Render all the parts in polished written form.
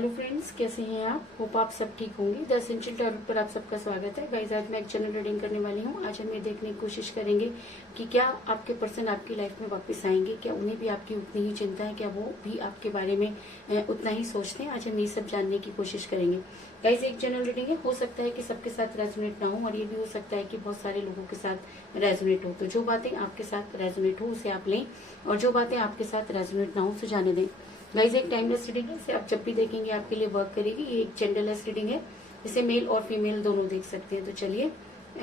Hello friends, कैसे हैं आप? होप आप सब ठीक होंगे। द एसेंशियल टैरोट पर आप सबका स्वागत है। गाइस, आज मैं एक जनरल रीडिंग करने वाली हूँ। आज हम ये देखने की कोशिश करेंगे कि क्या आपके पर्सन आपकी लाइफ में वापस आएंगे, क्या उन्हें भी आपकी उतनी ही चिंता है, क्या वो भी आपके बारे में उतना ही सोचते हैं। आज हम ये सब जानने की कोशिश करेंगे। गाइस, एक जनरल रीडिंग है, हो सकता है कि सबके साथ रेजोनेट ना हो और ये भी हो सकता है कि बहुत सारे लोगों के साथ रेजोनेट हो। तो जो बातें आपके साथ रेजोनेट हो उसे आप लें और जो बातें आपके साथ रेजोनेट ना हो उसे जाने दें। गाइज, एक टाइमलेस रीडिंग है, इसे आप जब भी देखेंगे आपके लिए वर्क करेगी। ये एक जेंडरलेस रीडिंग है, इसे मेल और फीमेल दोनों देख सकते हैं। तो चलिए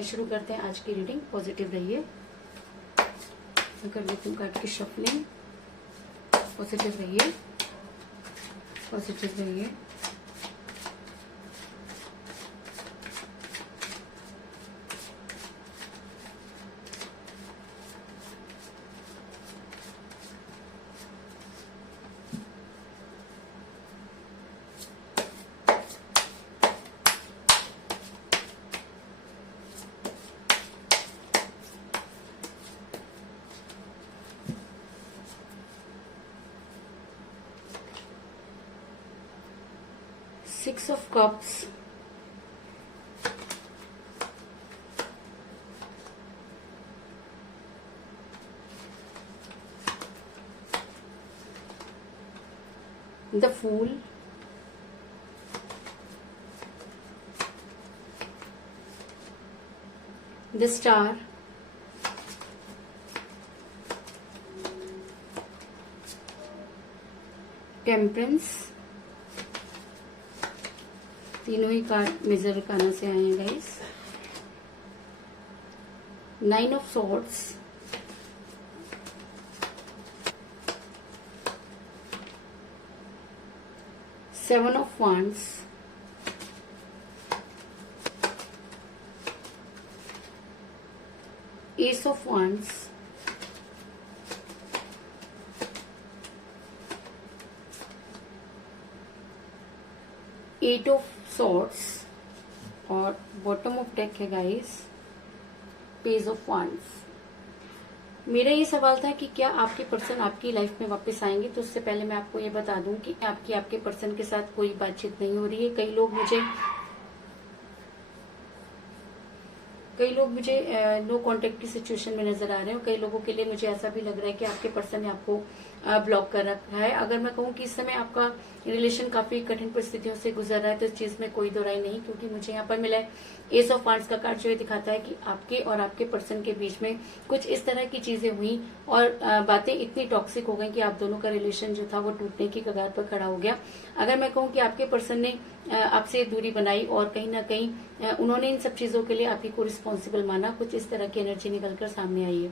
शुरू करते हैं आज की रीडिंग। पॉजिटिव रहिए। मैं कर देती हूँ कार्ड की शफलिंग। पॉजिटिव रहिए, पॉजिटिव रहिए। Six of Cups, the Fool, the Star, Temperance। तीनों ही कार्ड मेजर काना से आए हैं guys. 9 of Swords, Seven of Wands, Ace of Wands, Eight of Swords और बॉटम ऑफ डेक है गाइस, पेज ऑफ वांड्स। मेरा ये सवाल था कि क्या आपके पर्सन आपकी लाइफ में वापस आएंगे। तो उससे पहले मैं आपको ये बता दूं कि आपके पर्सन के साथ कोई बातचीत नहीं हो रही है। कई लोग मुझे नो कांटेक्ट की सिचुएशन में नजर आ रहे हैं। कई लोगों के लिए मुझे ऐसा भी लग रहा है कि आपके पर्सन ने आपको ब्लॉक कर रखा है। अगर मैं कहूँ कि इस समय आपका रिलेशन काफी कठिन परिस्थितियों से गुजर रहा है तो इस चीज में कोई दो राय नहीं, क्योंकि मुझे यहाँ पर मिला है एस ऑफ वांड्स का कार्ड, जो ये दिखाता है कि आपके और आपके पर्सन के बीच में कुछ इस तरह की चीजें हुई और बातें इतनी टॉक्सिक हो गई कि आप दोनों का रिलेशन जो था वो टूटने की कगार पर खड़ा हो गया। अगर मैं कहूँ कि आपके पर्सन ने आपसे दूरी बनाई और कहीं ना कहीं उन्होंने इन सब चीजों के लिए आप ही को रिस्पॉन्सिबल माना, कुछ इस तरह की एनर्जी निकलकर सामने आई है।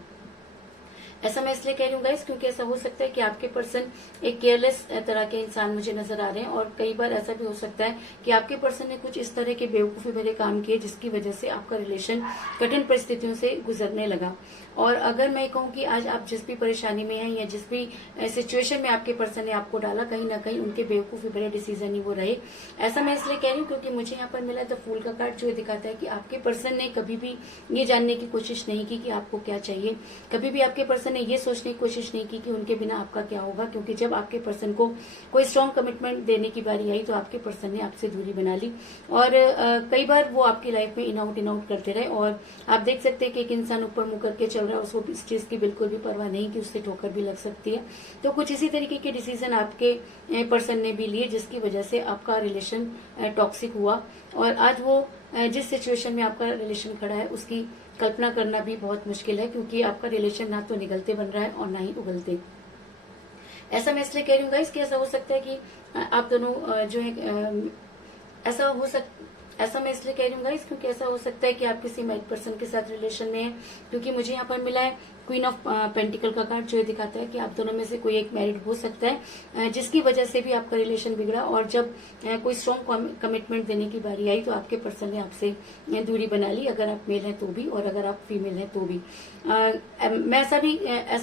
ऐसा मैं इसलिए कह रही हूँ गाइस क्योंकि ऐसा हो सकता है कि आपके पर्सन एक केयरलेस तरह के इंसान मुझे नजर आ रहे हैं और कई बार ऐसा भी हो सकता है कि आपके पर्सन ने कुछ इस तरह के बेवकूफी भरे काम किए जिसकी वजह से आपका रिलेशन कठिन परिस्थितियों से गुजरने लगा। और अगर मैं कहूँ कि आज आप जिस भी परेशानी में हैं या जिस भी सिचुएशन में आपके पर्सन ने आपको डाला, कहीं ना कहीं उनके बेवकूफी भरे डिसीजन ही वो रहे। ऐसा मैं इसलिए कह रही हूँ क्योंकि मुझे यहाँ पर मिला द फूल का कार्ड, जो दिखाता है कि आपके पर्सन ने कभी भी ये जानने की कोशिश नहीं की कि आपको क्या चाहिए। कभी भी आपके पर्सन ने ये सोचने की कोशिश नहीं की कि उनके बिना आपका क्या होगा, क्योंकि जब आपके पर्सन को कोई स्ट्रॉन्ग कमिटमेंट देने की बारी आई तो आपके पर्सन ने आपसे दूरी बना ली और कई बार वो आपकी लाइफ में इन आउट करते रहे। और आप देख सकते हैं कि एक इंसान ऊपर मुंह करके चल रहा है, उसको इस चीज की बिल्कुल भी परवाह नहीं कि उससे ठोकर भी लग सकती है। तो कुछ इसी तरीके के डिसीजन आपके पर्सन ने भी लिए जिसकी वजह से आपका रिलेशन टॉक्सिक हुआ और आज वो जिस सिचुएशन में आपका रिलेशन खड़ा है उसकी कल्पना करना भी बहुत मुश्किल है, क्योंकि आपका रिलेशन ना तो निगलते बन रहा है और ना ही उगलते। ऐसा मैं इसलिए कह रही हूँ गाइस कि ऐसा हो सकता है कि आप दोनों जो है ऐसा मैं इसलिए कह रही हूँ गाइस क्योंकि ऐसा हो सकता है कि आप किसी मैरिड पर्सन के साथ रिलेशन में है, क्योंकि मुझे यहाँ पर मिला है क्वीन ऑफ पेंटिकल का कार्ड, जो दिखाता है कि आप दोनों में से कोई एक मैरिड हो सकता है जिसकी वजह से भी आपका रिलेशन बिगड़ा और जब कोई स्ट्रॉन्ग कमिटमेंट देने की बारी आई तो आपके पर्सन ने आपसे दूरी बना ली, अगर आप मेल हैं तो भी और अगर आप फीमेल हैं तो भी। मैं ऐसा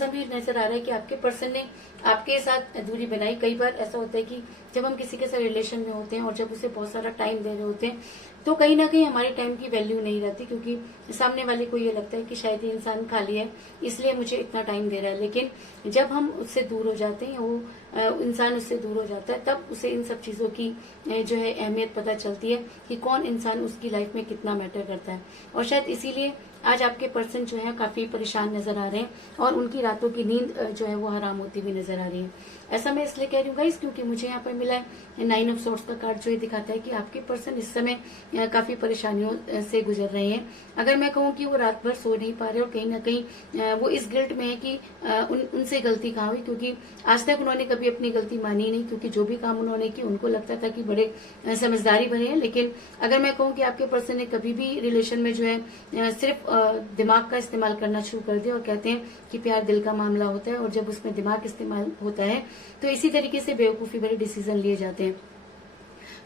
भी नजर आ रहा है कि आपके पर्सन ने आपके साथ दूरी बनाई। कई बार ऐसा होता है कि जब हम किसी के साथ रिलेशन में होते हैं और जब उसे बहुत सारा टाइम दे रहे होते हैं तो कहीं ना कहीं हमारे टाइम की वैल्यू नहीं रहती, क्योंकि सामने वाले को ये लगता है कि शायद ये इंसान खाली है इसलिए मुझे इतना टाइम दे रहा है। लेकिन जब हम उससे दूर हो जाते हैं, वो इंसान उससे दूर हो जाता है, तब उसे इन सब चीजों की जो है अहमियत पता चलती है कि कौन इंसान उसकी लाइफ में कितना मैटर करता है। और शायद इसीलिए आज आपके पर्सन जो है काफी परेशान नजर आ रहे हैं और उनकी रातों की नींद जो है वो हराम होती हुई नजर आ रही है। ऐसा मैं इसलिए कह रही हूँ गाइस क्योंकि मुझे यहाँ पर मिला है 9 ऑफ सोर्ट्स का कार्ड, जो ये दिखाता है कि आपके पर्सन इस समय काफी परेशानियों से गुजर रहे हैं। अगर मैं कहूँ कि वो रात भर सो नहीं पा रहे और कहीं ना कहीं वो इस गिल्ट में है कि उनसे गलती कहाँ हुई, क्योंकि आज तक उन्होंने कभी अपनी गलती मानी नहीं, क्योंकि जो भी काम उन्होंने की उनको लगता था कि बड़े समझदारी भरे हैं। लेकिन अगर मैं कहूँ कि आपके पर्सन ने कभी भी रिलेशन में जो है सिर्फ दिमाग का इस्तेमाल करना शुरू कर दिया, और कहते हैं कि प्यार दिल का मामला होता है और जब उसमें दिमाग इस्तेमाल होता है तो इसी तरीके से बेवकूफी भरे डिसीजन लिए जाते हैं।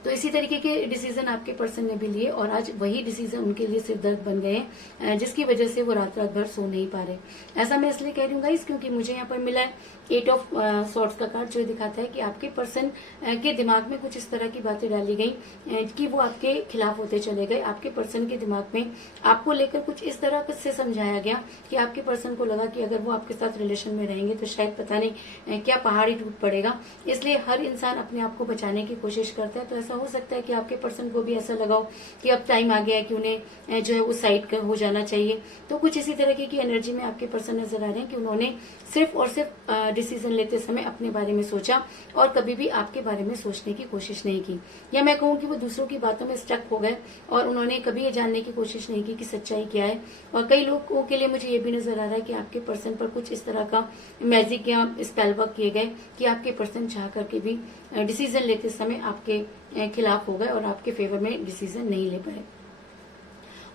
तो इसी तरीके के डिसीजन आपके पर्सन ने भी लिए और आज वही डिसीजन उनके लिए सिरदर्द बन गए हैं, जिसकी वजह से वो रात रात भर सो नहीं पा रहे। ऐसा मैं इसलिए कह रही हूँ गाइस क्योंकि मुझे यहाँ पर मिला है 8 ऑफ सॉर्ट्स का कार्ड, जो दिखाता है कि आपके पर्सन के दिमाग में कुछ इस तरह की बातें डाली गई कि वो आपके खिलाफ होते चले गए। आपके पर्सन के दिमाग में आपको लेकर कुछ इस तरह से समझाया गया कि आपके पर्सन को लगा कि अगर वो आपके साथ रिलेशन में रहेंगे तो शायद पता नहीं क्या पहाड़ ही टूट पड़ेगा। इसलिए हर इंसान अपने आप को बचाने की कोशिश करता है। तो ऐसा हो सकता है कि आपके पर्सन को भी ऐसा लगा हो कि अब टाइम आ गया है कि उन्हें जो है वो साइड हो जाना चाहिए। तो कुछ इसी तरीके की एनर्जी में आपके पर्सन नजर आ रहे हैं कि उन्होंने सिर्फ और सिर्फ डिसीजन लेते समय अपने बारे में सोचा और कभी भी आपके बारे में सोचने की कोशिश नहीं की, या मैं कहूँ कि वो दूसरों की बातों में स्टक हो गए और उन्होंने कभी ये जानने की कोशिश नहीं की कि सच्चाई क्या है। और कई लोगों के लिए मुझे ये भी नजर आ रहा है कि आपके पर्सन पर कुछ इस तरह का मैजिक या स्पेल वर्क किए गए कि आपके पर्सन चाह करके भी डिसीजन लेते समय आपके खिलाफ हो गए और आपके फेवर में डिसीजन नहीं ले पाए।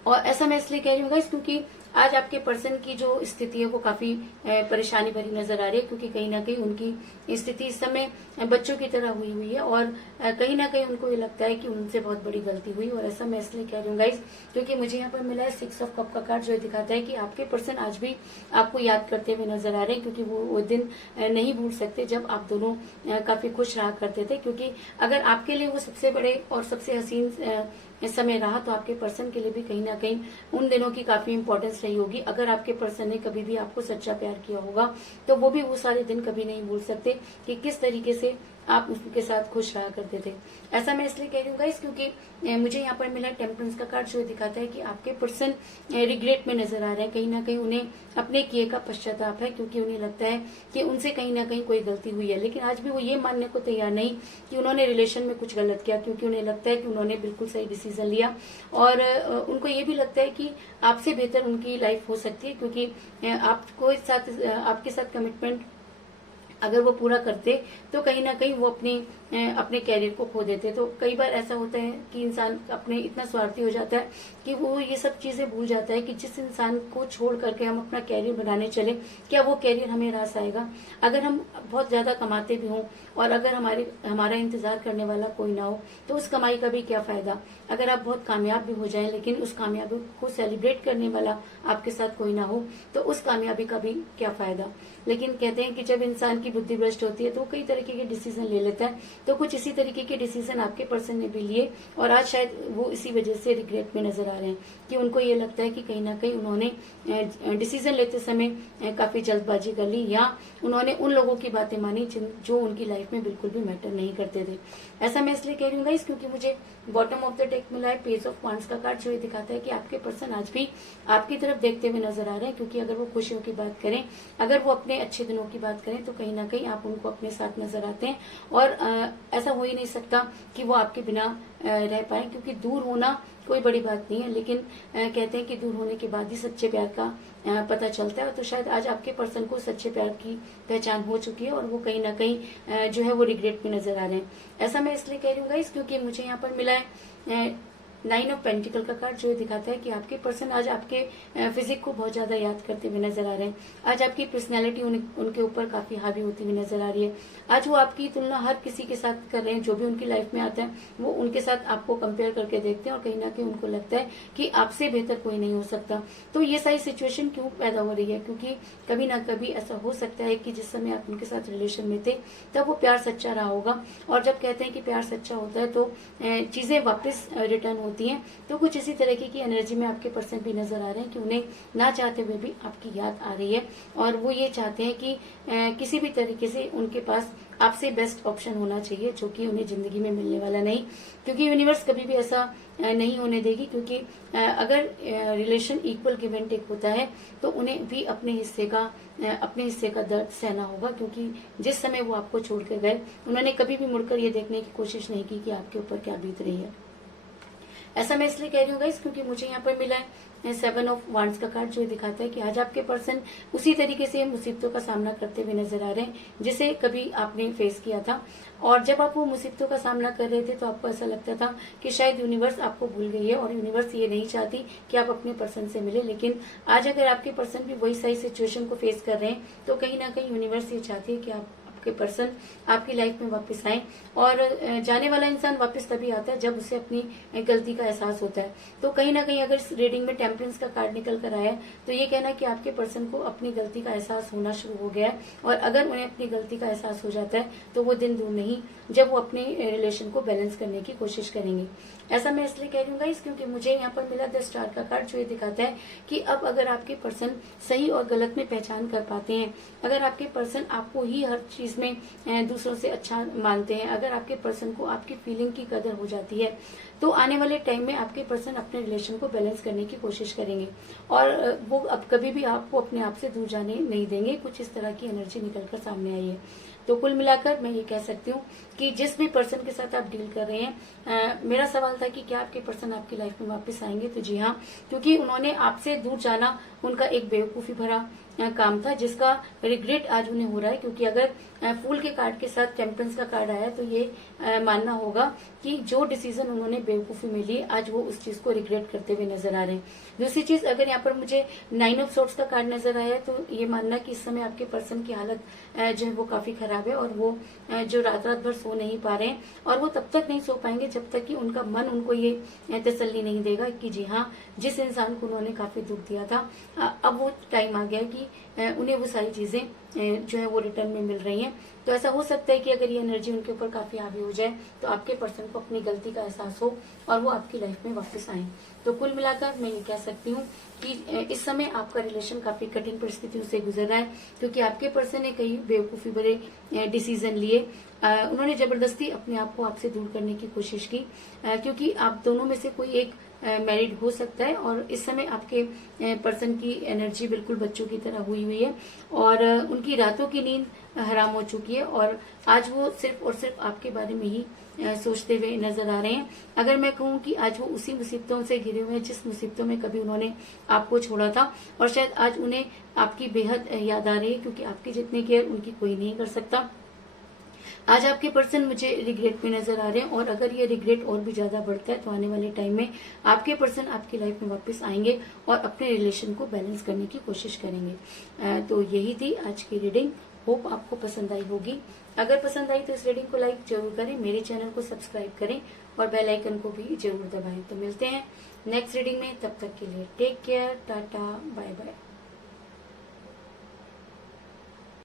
और ऐसा मैं इसलिए कह रही हूँ क्योंकि आज आपके पर्सन की जो स्थिति है वो काफी परेशानी भरी नजर आ रही है, क्योंकि कहीं ना कहीं उनकी स्थिति इस समय बच्चों की तरह हुई हुई है और कहीं ना कहीं उनको ये लगता है कि उनसे बहुत बड़ी गलती हुई। और ऐसा मैं इसलिए कह रही हूँ गाइस क्योंकि मुझे यहाँ पर मिला है 6 ऑफ कप का कार्ड, जो दिखाता है कि आपके पर्सन आज भी आपको याद करते हुए नजर आ रहे हैं, क्योंकि वो दिन नहीं भूल सकते जब आप दोनों काफी खुश रहा करते थे। क्योंकि अगर आपके लिए वो सबसे बड़े और सबसे हसीन समय रहा तो आपके पर्सन के लिए भी कहीं ना कहीं उन दिनों की काफी इंपॉर्टेंस रही होगी। अगर आपके पर्सन ने कभी भी आपको सच्चा प्यार किया होगा तो वो भी वो सारे दिन कभी नहीं भूल सकते कि किस तरीके से आप उसके साथ खुश रहा करते थे। ऐसा मैं इसलिए कह रही हूँ गाइस क्योंकि मुझे यहाँ पर मिला टेम्परेंस का कार्ड, जो दिखाता है कि आपके पर्सन रिग्रेट में नजर आ रहे हैं। कहीं ना कहीं उन्हें अपने किए का पश्चाताप है, क्योंकि उन्हें लगता है कि उनसे कहीं ना कहीं कोई गलती हुई है। लेकिन आज भी वो ये मानने को तैयार नहीं कि उन्होंने रिलेशन में कुछ गलत किया, क्योंकि उन्हें लगता है कि उन्होंने बिल्कुल सही डिसीजन लिया। और उनको ये भी लगता है कि आपसे बेहतर उनकी लाइफ हो सकती है, क्योंकि आपके साथ कमिटमेंट अगर वो पूरा करते तो कहीं ना कहीं वो अपने कैरियर को खो देते। तो कई बार ऐसा होता है कि इंसान अपने इतना स्वार्थी हो जाता है कि वो ये सब चीजें भूल जाता है कि जिस इंसान को छोड़ करके हम अपना कैरियर बनाने चले, क्या वो कैरियर हमें रास आएगा। अगर हम बहुत ज्यादा कमाते भी हों और अगर हमारा इंतजार करने वाला कोई ना हो तो उस कमाई का भी क्या फायदा। अगर आप बहुत कामयाब भी हो जाए लेकिन उस कामयाबी को सेलिब्रेट करने वाला आपके साथ कोई ना हो तो उस कामयाबी का भी क्या फायदा। लेकिन कहते हैं कि जब इंसान की बुद्धि भ्रष्ट होती है तो कई तरीके के डिसीजन ले लेता है। तो कुछ इसी तरीके के डिसीजन आपके पर्सन ने भी लिए और आज शायद वो इसी वजह से रिग्रेट में नजर आ रहे हैं कि उनको ये लगता है कि कहीं ना कहीं उन्होंने डिसीजन लेते समय काफी जल्दबाजी कर ली, या उन्होंने उन लोगों की बातें मानी जो उनकी लाइफ में बिल्कुल भी मैटर नहीं करते थे। ऐसा मैं इसलिए कह रही हूँ गाइस क्योंकि मुझे बॉटम ऑफ द डेक मिला है पेज ऑफ वांड्स का कार्ड, जो ये दिखाता है कि आपके पर्सन आज भी आपकी तरफ देखते हुए नजर आ रहे हैं। क्योंकि अगर वो खुशियों की बात करें, अगर वो अपने अच्छे दिनों की बात करें तो कहीं ना कहीं आप उनको अपने साथ नजर आते हैं। और ऐसा हो ही नहीं सकता कि वो आपके बिना रह पाए, क्योंकि दूर होना कोई बड़ी बात नहीं है, लेकिन कहते हैं कि दूर होने के बाद ही सच्चे प्यार का पता चलता है। तो शायद आज आपके पर्सन को सच्चे प्यार की पहचान हो चुकी है और वो कहीं ना कहीं जो है वो रिग्रेट में नजर आ रहे हैं। ऐसा मैं इसलिए कह रही हूँ गाइस क्योंकि मुझे यहाँ पर मिला है 9 ऑफ पेंटिकल का कार्ड, जो दिखाता है कि आपके पर्सन आज आपके फिजिक को बहुत ज्यादा याद करते हुए नजर आ रहे हैं। आज आपकी पर्सनैलिटी उनके ऊपर काफी हावी होती हुई नजर आ रही है। आज वो आपकी तुलना हर किसी के साथ कर रहे हैं, जो भी उनकी लाइफ में आता है वो उनके साथ आपको कंपेयर करके देखते हैं और कहीं ना कहीं उनको लगता है कि आपसे बेहतर कोई नहीं हो सकता। तो ये सारी सिचुएशन क्यों पैदा हो रही है, क्योंकि कभी ना कभी ऐसा हो सकता है कि जिस समय आप उनके साथ रिलेशन में थे तब वो प्यार सच्चा रहा होगा, और जब कहते हैं कि प्यार सच्चा होता है तो चीजें वापस रिटर्न होती हैं। तो कुछ इसी तरीके की एनर्जी में आपके पर्सन भी नजर आ रहे हैं कि उन्हें ना चाहते हुए भी आपकी याद आ रही है और वो ये चाहते हैं कि किसी भी तरीके से उनके पास आपसे बेस्ट ऑप्शन होना चाहिए, जो कि उन्हें जिंदगी में मिलने वाला नहीं, क्योंकि यूनिवर्स कभी भी ऐसा नहीं होने देगी। क्योंकि अगर relation equal give and take होता है तो उन्हें भी अपने हिस्से का दर्द सहना होगा, क्योंकि जिस समय वो आपको छोड़ कर गए उन्होंने कभी भी मुड़कर ये देखने की कोशिश नहीं की कि आपके ऊपर क्या बीत रही है। ऐसा मैं इसलिए कह रही हूँ गाइस, क्योंकि मुझे यहाँ पर मिला है 7 ऑफ वांड्स का कार्ड, जो दिखाता है कि आज आपके पर्सन उसी तरीके से मुसीबतों का सामना करते हुए नजर आ रहे हैं जिसे कभी आपने फेस किया था। और जब आप वो मुसीबतों का सामना कर रहे थे तो आपको ऐसा लगता था कि शायद यूनिवर्स आपको भूल गई है और यूनिवर्स ये नहीं चाहती कि आप अपने पर्सन से मिले। लेकिन आज अगर आपके पर्सन भी वही सही सिचुएशन को फेस कर रहे हैं तो कहीं ना कहीं यूनिवर्स ये चाहती है कि आपके पर्सन आपकी लाइफ में वापस आए। और जाने वाला इंसान वापस तभी आता है जब उसे अपनी गलती का एहसास होता है। तो कहीं ना कहीं अगर इस रीडिंग में टेम्परेंस का कार्ड निकल कर आया है तो ये कहना कि आपके पर्सन को अपनी गलती का एहसास होना शुरू हो गया है। और अगर उन्हें अपनी गलती का एहसास हो जाता है तो वो दिन दूर नहीं जब वो अपने रिलेशन को बैलेंस करने की कोशिश करेंगे। ऐसा मैं इसलिए कह रही हूँ गाइस, क्योंकि मुझे यहाँ पर मिला 10 स्टार का कार्ड, जो ये दिखाता है कि अब अगर आपके पर्सन सही और गलत में पहचान कर पाते हैं, अगर आपके पर्सन आपको ही हर चीज में दूसरों से अच्छा मानते हैं, अगर आपके पर्सन को आपकी फीलिंग की कदर हो जाती है, तो आने वाले टाइम में आपके पर्सन अपने रिलेशन को बैलेंस करने की कोशिश करेंगे और वो अब कभी भी आपको अपने आप से दूर जाने नहीं देंगे। कुछ इस तरह की एनर्जी निकलकर सामने आई है। तो कुल मिलाकर मैं ये कह सकती हूँ कि जिस भी पर्सन के साथ आप डील कर रहे हैं, मेरा सवाल था कि क्या आपके पर्सन आपकी लाइफ में वापस आएंगे, तो जी हाँ, क्योंकि उन्होंने आपसे दूर जाना उनका एक बेवकूफी भरा काम था जिसका रिग्रेट आज उन्हें हो रहा है। क्योंकि अगर फूल के कार्ड के साथ टेम्परेंस का कार्ड आया तो ये मानना होगा कि जो डिसीजन उन्होंने बेवकूफी में ली आज वो उस चीज को रिग्रेट करते हुए नजर आ रहे हैं। दूसरी चीज, अगर यहाँ पर मुझे 9 ऑफ सोर्ट्स का कार्ड नजर आया तो ये मानना कि इस समय आपके पर्सन की हालत जो है वो काफी खराब है और वो जो रात भर सो नहीं पा रहे हैं और वो तब तक नहीं सो पाएंगे जब तक कि उनका मन उनको ये तसल्ली नहीं देगा कि जी हाँ, जिस इंसान को उन्होंने काफी दुख दिया था अब वो टाइम आ गया कि उन्हें वो सारी चीजें जो है वो रिटर्न में मिल रही हैं। तो ऐसा हो सकता है कि अगर ये एनर्जी उनके ऊपर काफी हावी हो जाए तो आपके पर्सन को अपनी गलती का एहसास हो और वो आपकी लाइफ में वापस आए। तो कुल मिलाकर मैं ये कह सकती हूँ कि इस समय आपका रिलेशन काफी कठिन परिस्थितियों से गुजर रहा है, क्योंकि आपके पर्सन ने कई बेवकूफी भरे डिसीजन लिए। उन्होंने जबरदस्ती अपने आप को आपसे दूर करने की कोशिश की, क्योंकि आप दोनों में से कोई एक मैरिड हो सकता है और इस समय आपके पर्सन की एनर्जी बिल्कुल बच्चों की तरह हुई है और उनकी रातों की नींद हराम हो चुकी है और आज वो सिर्फ और सिर्फ आपके बारे में ही सोचते हुए नजर आ रहे हैं। अगर मैं कहूँ कि आज वो उसी मुसीबतों से घिरे हुए हैं जिस मुसीबतों में कभी उन्होंने आपको छोड़ा था और शायद आज उन्हें आपकी बेहद याद आ रही है, क्योंकि आपकी जितनी केयर उनकी कोई नहीं कर सकता। आज आपके पर्सन मुझे रिग्रेट में नजर आ रहे हैं और अगर ये रिग्रेट और भी ज्यादा बढ़ता है तो आने वाले टाइम में आपके पर्सन आपकी लाइफ में वापस आएंगे और अपने रिलेशन को बैलेंस करने की कोशिश करेंगे। तो यही थी आज की रीडिंग। होप आपको पसंद आई होगी। अगर पसंद आई तो इस रीडिंग को लाइक जरूर करें, मेरे चैनल को सब्सक्राइब करें और बेल आइकन को भी जरूर दबाएं। तो मिलते हैं नेक्स्ट रीडिंग में, तब तक के लिए take care, tata, bye bye.